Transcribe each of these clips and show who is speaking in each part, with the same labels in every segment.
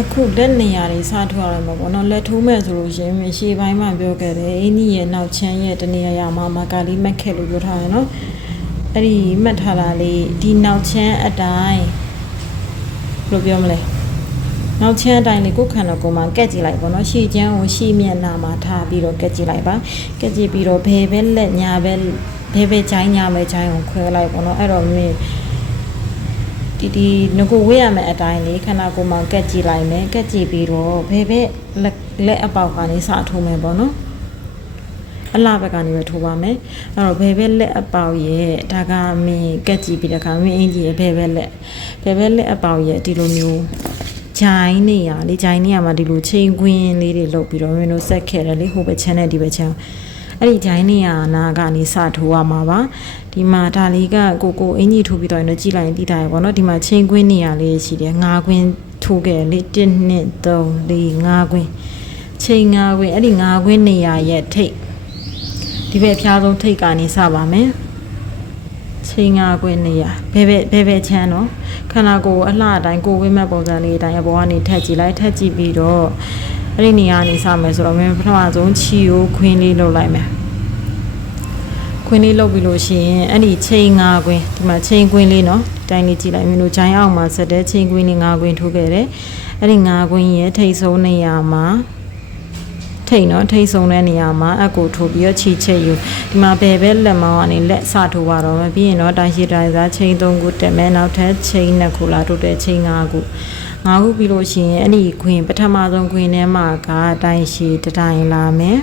Speaker 1: အခုလက်နေရာတွေစထိုးရမှာပေါ့နော်လက်ထိုးမဲ့ဆိုလို့ရှရင်ရှေ့ပိုင်းမှာပြောခဲ့တယ်အင်းကြီးရဲ့နောက်ချမ်းရဲ့တနေရာရာမှာမကာလီမက်ခဲ့လို့ပြောထားတယ်နော်အဲ့ဒီမှတ်ထားတာလေးဒီနောက်ချမ်းအတိုင်းဘယ်လိုပြောမလဲနောက်ချမ်းအတိုင်းလေးကိုယ်ခန္ဓာကိုယ်မှာကက်ကြည့်လိုက်ပေါ့နော်ရှေ့ချမ်းကိုရှေ့မျက်နှာမှာထားပြီးတော့ကက်ကြည့်လိုက်ပါကက်ကြည့်ပြီးတော့ဘယ်ဘက်လက်ညာဘက်ဘယ်ဘက်ချိုင်းညာဘက်ချိုင်းကိုခွဲလိုက်ပေါ့နော်အဲ့တော့မင်း ဒီဒီငကိုဝေးရမယ်အတိုင်းလေးခန္ဓာကိုယ်မှာကက်ကြည့်လိုက်မယ်ကက်ကြည့်ပြီးတော့ဘယ်ဘက်လက်လက်အပေါက်ကနေစထိုးမယ်ပေါ့နော်အလားဘက်ကနေပဲထိုးပါမယ်အဲ့တော့ဘယ်ဘက်လက်အပေါက်ရဲ့ဒါကမင်းကက်ကြည့်ပြီးတဲ့အခါမင်းအင်ကြီးရဲ့ဘယ်ဘက်လက်ဘယ်ဘက်လက်အပေါက်ရဲ့ဒီလိုမျိုးဂျိုင်းနေရလေဂျိုင်းနေရမှာဒီလိုချိန်ခွင်းလေးတွေလုပ်ပြီးတော့မင်းတို့ဆက်ခဲ့တယ်လေဟိုဘက်ချမ်းနဲ့ဒီဘက်ချမ်း အဲ့ဒီဂျိုင်းနေရနာကနေစထိုးရမှာပါဒီမှာဒါလေးကကိုကိုအင်ကြီးထိုးပြီးတော့ရင်ကြည့်လိုက်ရင်သိတာရပေါ့နော်ဒီမှာချိန်ခွင်းနေရလေးရှိတယ်ငါးခွင်းထိုးခဲ့လေ1 2 3 4 5ခွင်းချိန်ငါးခွင်းအဲ့ဒီငါးခွင်းနေရရဲ့ထိတ်ဒီဘက်အဖျားဆုံးထိတ်ကနေစပါမယ်ချိန်ငါခွင့်နေရဘဲဘဲဘဲဘဲချမ်းတော့ခန္ဓာကိုယ်အလှအတိုင်းကိုယ်ဝိမက်ပုံစံလေးအတိုင်းအပေါ်ကနေထက်ကြည့်လိုက်ထက်ကြည့်ပြီးတော့ အဲ့ဒီနေရာကနေစမယ်ဆိုတော့မင်းပထမဆုံးခြီကိုခွင်းလေးလုပ်လိုက်မယ်ခွင်းလေးလုပ်ပြီးလို့ရှိရင်အဲ့ဒီချိန်ငါခွင်းဒီမှာချိန်ခွင်းလေးနော်ဒီတိုင်းလေးကြည့်လိုက်မင်းတို့ဂျိုင်းအောင်မှာဆက်တဲ့ချိန်ခွင်းလေးငါခွင်းထိုးခဲ့တယ်အဲ့ဒီငါခွင်းရဲ့ထိတ်ဆုံးနေရာမှာ ထိတ်နော်ထိတ်ဆုံးတဲ့နေရာမှာအကိုထိုးပြီးတော့ခြိချက်ယူဒီမှာဘယ်ပဲလက်မောင်းကနေလက်စထိုးပါတော့မယ်ပြီးရင်တော့တိုင်းရှိတိုင်းစားချိန်3ခုတက်မယ်နောက်ထပ်ချိန်2ခုလာထိုးတဲ့ချိန်5ခု5ခုပြီးလို့ရှိရင်အဲ့ဒီခွင်ပထမဆုံးခွင်ထဲမှာကတိုင်းရှိတစ်တိုင်းလာမယ်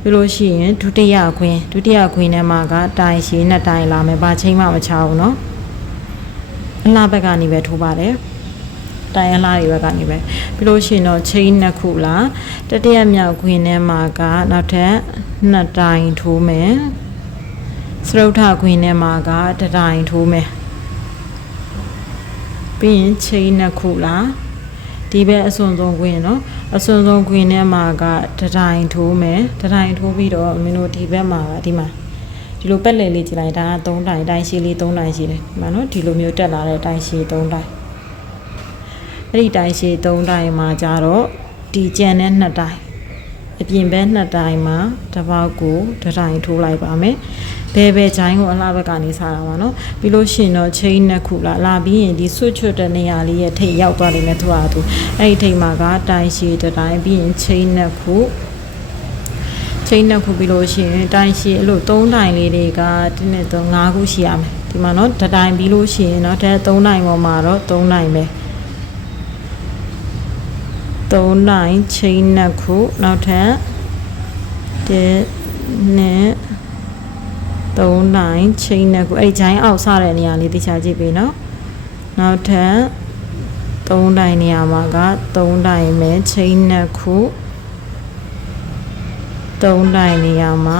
Speaker 1: ပြီးလို့ရှိရင်ဒုတိယခွင်ဒုတိယခွင်ထဲမှာကတိုင်းရှိနှစ်တိုင်းလာမယ်ဘာချိန်မှမချဘူးเนาะအလားဘက်ကနေပဲထိုးပါတယ် တိုင်ရန်လာတွေဘက်ကနေပဲပြီးလို့ရှိရင်တော့ chain နှစ်ခုလားတတိယမြောက်ခွင်ထဲမှာကနောက်ထပ်နှစ်တိုင်ထိုးမယ်စရုပ်ထခွင်ထဲမှာကတတိုင်ထိုးမယ်ပြီးရင် chain နှစ်ခုလားဒီဘက်အစွန်ဆုံးခွင်နော်အစွန်ဆုံးခွင်ထဲမှာကတတိုင်ထိုးမယ်တတိုင်ထိုးပြီးတော့မင်းတို့ဒီဘက်မှာကဒီမှာီလိုပက်လေလေးကြည့်လိုက်ဒါက3တိုင်အတိုင်းရှိလေး3တိုင်ရှိတယ်ဒီမှာနော်ဒီလိုမျိုးတက်လာတဲ့အတိုင်းရှိ3တိုင် အဲ့ဒီတိုင်းရှိ3တိုင်းမှာကြတော့ဒီကြံတဲ့2တိုင်းအပြင်ဘက်2တိုင်းမှာတစ်ပေါက်ကိုတစ်တိုင်းထိုးလိုက်ပါမယ်ဘယ်ဘယ်ချိုင်းကိုအလားဘက်ကနေစားတာပါနော်ပြီးလို့ရှိရင်တော့ချိန်နှစ်ခုလာလာပြီးရင်ဒီဆွတ်ချွတ်တဲ့နေရာလေးရဲ့ထိတ်ရောက်သွားလိမ့်မယ်သူကသူအဲ့ဒီထိတ်မှာကတိုင်းရှိတစ်တိုင်းပြီးရင်ချိန်နှစ်ခုချိန်နှစ်ခုပြီးလို့ရှိရင်တိုင်းရှိအဲ့လို3တိုင်းလေးတွေကဒီနေ့တော့5ခုရှိရမယ်ဒီမှာနော်တစ်တိုင်းပြီးလို့ရှိရင်တော့တဲ့3တိုင်းပေါ်မှာတော့3တိုင်းပဲ 3နိုင်ချိန်နှစ်ခုနောက်ထပ်တစ်နဲ့3နိုင်ချိန်နှစ်ခုအဲ့ဂျိုင်းအောက်စတဲ့နေရာလေးသိချကြည့်ပြီနော်နောက်ထပ်3တိုင်းနေရာမှာက3တိုင်းပဲချိန်နှစ်ခု3တိုင်းနေရာမှာ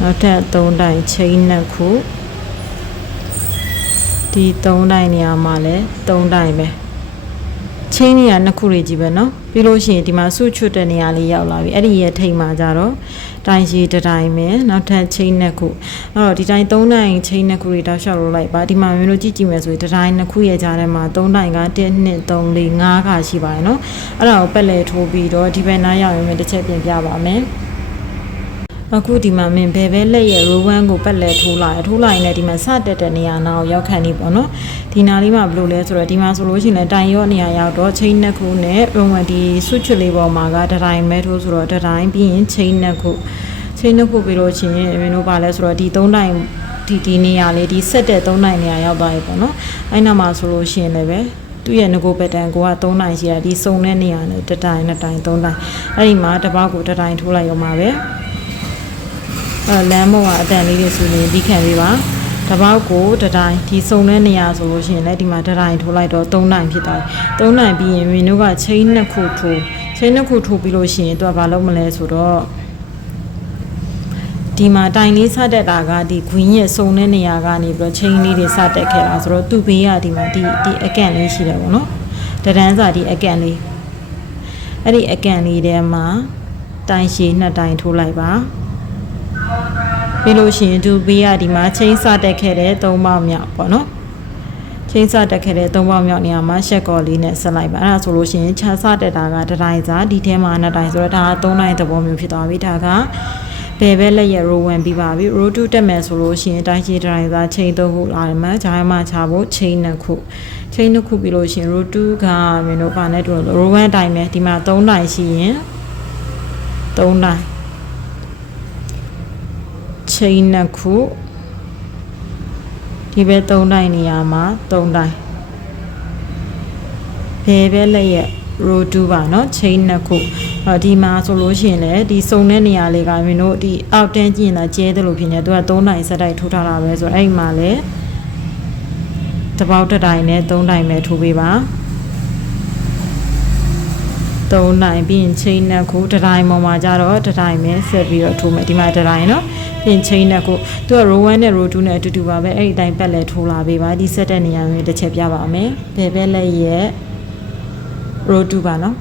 Speaker 1: နောက်ထပ်3တိုင်းချိန်နှစ်ခုဒီ3တိုင်းနေရာမှာလည်း3တိုင်းပဲ ချင်းနေရနှစ်ခုလေးကြီးပဲเนาะပြီးလို့ရှိရင်ဒီမှာဆုချွတ်တဲ့နေရာလေးရောက်လာပြီအဲ့ဒီရဲ့ထိတ်မှာကြတော့တိုင်းရှိတစ်တိုင်းပဲနောက်ထပ်ချင်းနှစ်ခုအဲ့တော့ဒီတိုင်း၃တိုင်းချင်းနှစ်ခုတွေတောက်လျှောက်လို့လိုက်ပါဒီမှာမျိုးတို့ကြည့်ကြည့်မယ်ဆိုရင်တစ်တိုင်းနှစ်ခုရဲ့ကြားထဲမှာ၃တိုင်းက1 2 3 4 5ခါရှိပါတယ်เนาะအဲ့ဒါကိုပက်လေထိုးပြီးတော့ဒီဘက်နားရောက်ရင်လည်းတစ်ချက်ပြင်ပြပါမယ် အခုဒီမှာမင်းဘယ်ပဲလက်ရဲ့ရိုးဝမ်းကိုပက်လက်ထိုးလာတယ်ထိုးလာရင်လည်းဒီမှာစတက်တဲ့နေရာနာကိုရောက်ခံနေပေါ့နော်ဒီနာလေးမှာဘယ်လိုလဲဆိုတော့ဒီမှာဆိုလို့ရှိရင်လည်းတိုင်ရော့နေရာရောက်တော့ချိန်နှစ်ခုနဲ့ရုံဝင်ဒီဆွချွတ်လေးပေါ်မှာကတတိုင်းမဲထိုးဆိုတော့တတိုင်းပြီးရင်ချိန်နှစ်ခုချိန်နှစ်ခုပြီးလို့ရှိရင်မင်းတို့ပါလဲဆိုတော့ဒီသုံးတိုင်းဒီဒီနေရာလေးဒီဆက်တဲ့သုံးတိုင်းနေရာရောက်သွားပြီပေါ့နော်အဲ့နာမှာဆိုလို့ရှိရင်လည်းပဲသူ့ရဲ့ငကိုပက်တန်ကိုက3တိုင်းရှိတာဒီစုံတဲ့နေရာနဲ့တစ်တိုင်းနှစ်တိုင်းသုံးတိုင်းအဲ့ဒီမှာတစ်ပေါက်ကိုတစ်တိုင်းထိုးလိုက်ရုံပါပဲအဲ လမ်းမောကအတန်လေးတွေဆိုရင်ဒီခံပေးပါတစ်ပေါက်ကိုတစ်တိုင်းဒီစုံတဲ့နေရာဆိုလို့ရှိရင်လည်းဒီမှာတစ်တိုင်းထိုးလိုက်တော့၃တိုင်းဖြစ်သွားတယ်၃တိုင်းပြီးရင်မင်းတို့ကချိန်နှစ်ခုထိုးချိန်နှစ်ခုထိုးပြီးလို့ရှိရင်သူကဘာလုပ်မလဲဆိုတော့ဒီမှာတိုင်လေးစတက်တာကဒီ green ရဲ့စုံတဲ့နေရာကနေပြီးတော့ချိန်လေးတွေစတက်ခဲ့တာဆိုတော့သူ့ဘေးကဒီမှာဒီဒီအကန့်လေးရှိတယ်ပေါ့နော်တဒန်းစာဒီအကန့်လေးအဲ့ဒီအကန့်လေးထဲမှာတိုင်ရှည်နှစ်တိုင်ထိုးလိုက်ပါ ပြီးလို့ရှိရင်သူဘေးကဒီမှာချိန်စတက်ခဲ့တဲ့၃ပေါက်မြောက်ပေါ့နော်ချိန်စတက်ခဲ့တဲ့သုံးပေါက်မြောက်နေရာမှာရှက်ကော်လေးနဲ့ဆက်လိုက်ပါအဲ့ဒါဆိုလို့ရှိရင်ခြာစတက်တာကတစ်တိုင်းစာဒီထဲမှာနှစ်တိုင်းဆိုတော့ဒါကသုံးတိုင်းသဘောမျိုးဖြစ်သွားပြီဒါကဘယ်ပဲလက်ရရိုဝင်ပြီးပါပြီရိုတူတက်မယ်ဆိုလို့ရှိရင်တိုင်းချီတိုင်းစာချိန်သုံးခုလာတယ်မှာဂျိုင်းမှာချဖို့ချိန်နှစ်ခုချိန်နှစ်ခုပြီးလို့ရှိရင်ရိုတူကမင်းတို့ပါနဲ့တူရိုဝင်အတိုင်းပဲဒီမှာသုံးတိုင်းရှိရင်သုံးတိုင်း ချိန်နှစ်ခုဒီဘက်၃တိုင်းနေရာမှာ၃တိုင်းဘယ်ပဲလက်ရဲ့ row 2ပါเนาะ chain နှစ်ခုအော်ဒီမှာဆိုလို့ရှိရင်လည်းဒီစုံတဲ့နေရာလေးကမင်းတို့ဒီအောက်တန်းကြည့်ရင်လည်းကျဲတယ်လို့ဖြစ်နေသူက၃တိုင်းစက်တိုက်ထိုးထားတာပဲဆိုတော့အဲ့ဒီမှာလည်းတစ်ပေါက်တစ်တိုင်းနဲ့၃တိုင်းပဲထိုးပေးပါသုံးတိုင်းပြီးရင်ချိန်နှစ်ခုတစ်တိုင်းပေါ်မှာကြတော့တစ်တိုင်းပဲဆက်ပြီးတော့ထိုးမယ်ဒီမှာတစ်တိုင်းเนาะ ပင်ချင်းနဲ့ကိုသူက row 1နဲ့ row 2နဲ့အတူတူပါပဲအဲ့ဒီအတိုင်းပက်လဲထိုးလာပေးပါဒီဆက်တဲ့နေရာမျိုးတစ်ချက်ပြပါမယ်ဘယ်ဘက်လက်ရဲ့ row 2ပါနော်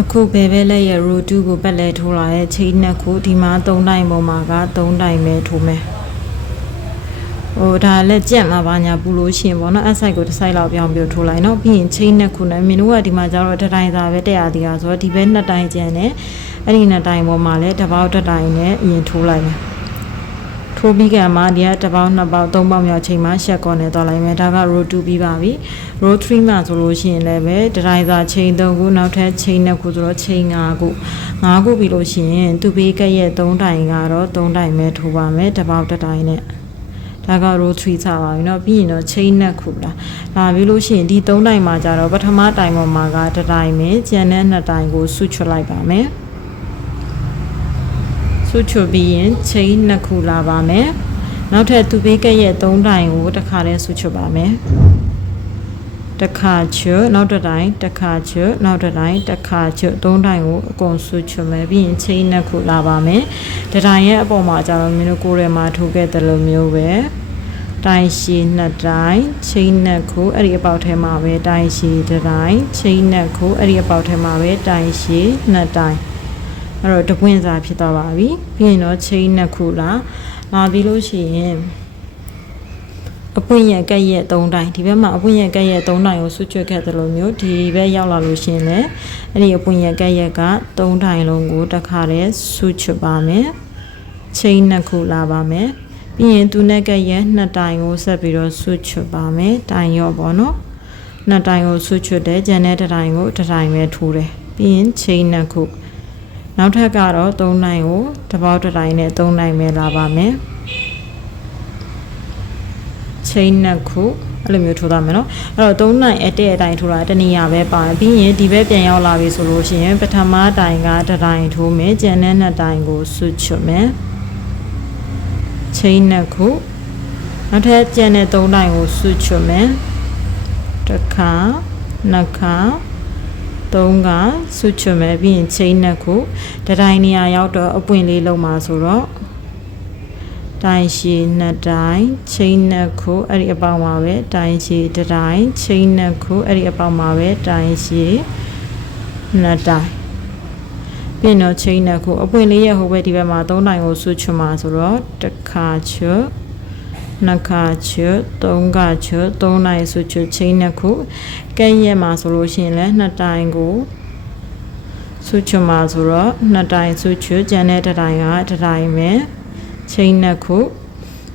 Speaker 1: အခုဘယ်ဘက်လက်ရဲ့ row 2ကိုပက်လဲထိုးလာတဲ့ချင်းနဲ့ကိုဒီမှာ3တိုင်းပုံမှာက3တိုင်းပဲထိုးမယ် ဟိုဒါလက်ကြက်မှာပါညာပူလို့ရှိရင်ပေါ့နော်အဆိုင်ကိုတစ်ဆိုင်လောက်ပြောင်းပြီးထိုးလိုက်နော်ပြီးရင်ချိန်နှစ်ခုနဲ့မင်းတို့ကဒီမှာကျတော့တစ်တိုင်းသာပဲတက်ရသေးတာဆိုတော့ဒီဘက်နှစ်တိုင်းကျန်တယ်အဲ့ဒီနှစ်တိုင်းပေါ်မှာလည်းတစ်ပေါက်တစ်တိုင်းနဲ့အရင်ထိုးလိုက်မယ်ထိုးပြီးကမှဒီကတစ်ပေါက်နှစ်ပေါက်သုံးပေါက်မြောက်ချိန်မှာရှက်ကောနဲ့သွားလိုက်မယ်ဒါက row 2ပြီးပါပြီ row 3မှာဆိုလို့ရှိရင်လည်းပဲတစ်တိုင်းသာချိန်သုံးခုနောက်ထပ်ချိန်နှစ်ခုဆိုတော့ချိန်၅ခု၅ခုပြီးလို့ရှိရင်သူ့ဘေးကရဲ့၃တိုင်းကတော့၃တိုင်းပဲထိုးပါမယ်တစ်ပေါက်တစ်တိုင်းနဲ့ ဒါက row 3ချပါပြီเนาะပြီးရင်တော့ chain နှစ်ခုလားလာပြီးလို့ရှိရင်ဒီ3တိုင်မှာကြတော့ပထမတိုင်ပေါ်မှာကတစ်တိုင်ပဲကျန်တဲ့နှစ်တိုင်ကိုဆွချွတ်လိုက်ပါမယ်ဆွချွတ်ပြီးရင် chain နှစ်ခုလာပါမယ်နောက်ထပ်သူပေးကရဲ့3တိုင်ကိုတစ်ခါလဲဆွချွတ်ပါမယ် တစ်ခါချွတ်နောက်တစ်တိုင်တစ်ခါချွတ်နောက်တစ်တိုင်တစ်ခါချွတ်သုံးတိုင်ကိုအကုန်ဆွချွတ်မယ်ပြီးရင် chain နှစ်ခုလာပါမယ်တတိုင်ရဲ့အပေါ်မှာကျတော့မင်းတို့ကိုယ်ထဲမှာထိုးခဲ့တယ်လို့မျိုးပဲတိုင်ရှည်နှစ်တိုင်ချိန်နှစ်ခုအဲ့ဒီအပေါက်ထဲမှာပဲတိုင်ရှည်တစ်တိုင်ချိန်နှစ်ခုအဲ့ဒီအပေါက်ထဲမှာပဲတိုင်ရှည်နှစ်တိုင်အဲ့တော့တပွင့်စာဖြစ်သွားပါပြီပြီးရင်တော့ချိန်နှစ်ခုလားလာပြီးလို့ရှိရင် အပွင့်ရကက်ရဲ့၃တိုင်ဒီဘက်မှာအပွင့်ရကက်ရဲ့၃တိုင်ကိုဆွကျွတ်ခဲ့တယ်လို့မျိုးဒီဘက်ရောက်လာလို့ရှိရင်လည်းအဲ့ဒီအပွင့်ရကက်ရဲ့က၃တိုင်လုံးကိုတစ်ခါတည်းဆွချွတ်ပါမယ်ချိန်နှစ်ခုလာပါမယ်ပြီးရင်သူနဲ့ကက်ရဲ့နှစ်တိုင်ကိုဆက်ပြီးတော့ဆွချွတ်ပါမယ်တိုင်ရော့ပေါ့နော်နှစ်တိုင်ကိုဆွချွတ်တယ်ကျန်တဲ့တစ်တိုင်ကိုတစ်တိုင်ပဲထိုးတယ်ပြီးရင်ချိန်နှစ်ခုနောက်ထပ်ကတော့၃တိုင်ကိုတစ်ပေါက်တစ်တိုင်နဲ့၃တိုင်ပဲလာပါမယ် ချိန်နှစ်ခုအဲ့လိုမျိုးထိုးသားမယ်နော်အဲ့တော့၃နိုင်အတဲ့အတိုင်းထိုးတာတနည်းအားပဲပါတယ်ပြီးရင်ဒီဘက်ပြန်ရောက်လာပြီဆိုလို့ရှိရင်ပထမတိုင်ကတစ်တိုင်ထိုးမယ်ကျန်တဲ့နှစ်တိုင်ကိုဆွတ်ချွတ်မယ်ချိန်နှစ်ခုနောက်ထပ်ကျန်တဲ့၃တိုင်ကိုဆွတ်ချွတ်မယ်တစ်ခါနှစ်ခါသုံးကဆွတ်ချွတ်မယ်ပြီးရင်ချိန်နှစ်ခုတတိုင်နေရာရောက်တော့အပွင့်လေးလုံးမှာဆိုတော့ တိုင်ရှည်နှစ်တိုင်ချိန်နှစ်ခုအဲ့ဒီအပေါက်မှာပဲတိုင်ရှည်တစ်တိုင်ချိန်နှစ်ခုအဲ့ဒီအပေါက်မှာပဲတိုင်ရှည်နှစ်တိုင်ပြင်တော့ချိန်နှစ်ခုအပွင့်လေးရဲ့ဟိုဘက်ဒီဘက်မှာသုံးတိုင်ကိုဆွချွမှာဆိုတော့တစ်ခါချွတ်နှစ်ခါချွတ်သုံးခါချွတ်သုံးတိုင်ဆွချွတ်ချိန်နှစ်ခုကဲရက်မှာဆိုလို့ရှိရင်လည်းနှစ်တိုင်ကိုဆွချွမှာဆိုတော့နှစ်တိုင်ဆွချွတ်ကျန်တဲ့တစ်တိုင်ကတစ်တိုင်ပဲ ချိန်နှစ်ခု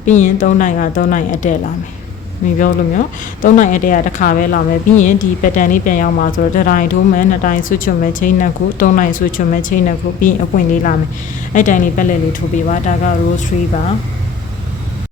Speaker 1: ပြီးရင်၃နိုင်က၃နိုင်အတက်လာမယ်မင်းပြောလို့မျိုး၃နိုင်အတက်ကတစ်ခါပဲလာမယ်ပြီးရင်ဒီ pattern လေးပြန်ရောက်မှာဆိုတော့တစ်တိုင်းထိုးမယ်နှစ်တိုင်းဆွချွတ်မယ်ချိန်နှစ်ခု၃နိုင်ဆွချွတ်မယ်ချိန်နှစ်ခုပြီးရင်အပွင့်လေးလာမယ်အဲ့တိုင်းလေးပက်လက်လေးထိုးပေးပါဒါက rose tree ပါ